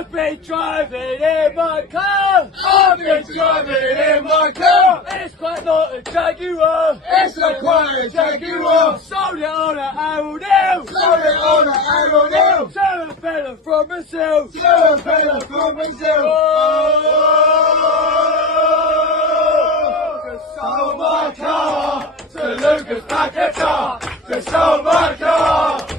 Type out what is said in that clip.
I've been driving in my car. I've been driving in my car. It's quite not a Jaguar. It's a quiet Jaguar. Sold it on an Aerodale. Sold it on an Aerodale. To a fella from Brazil. To a fella from Brazil. Just sold my car to Lucas Paquetá. Just sold my car.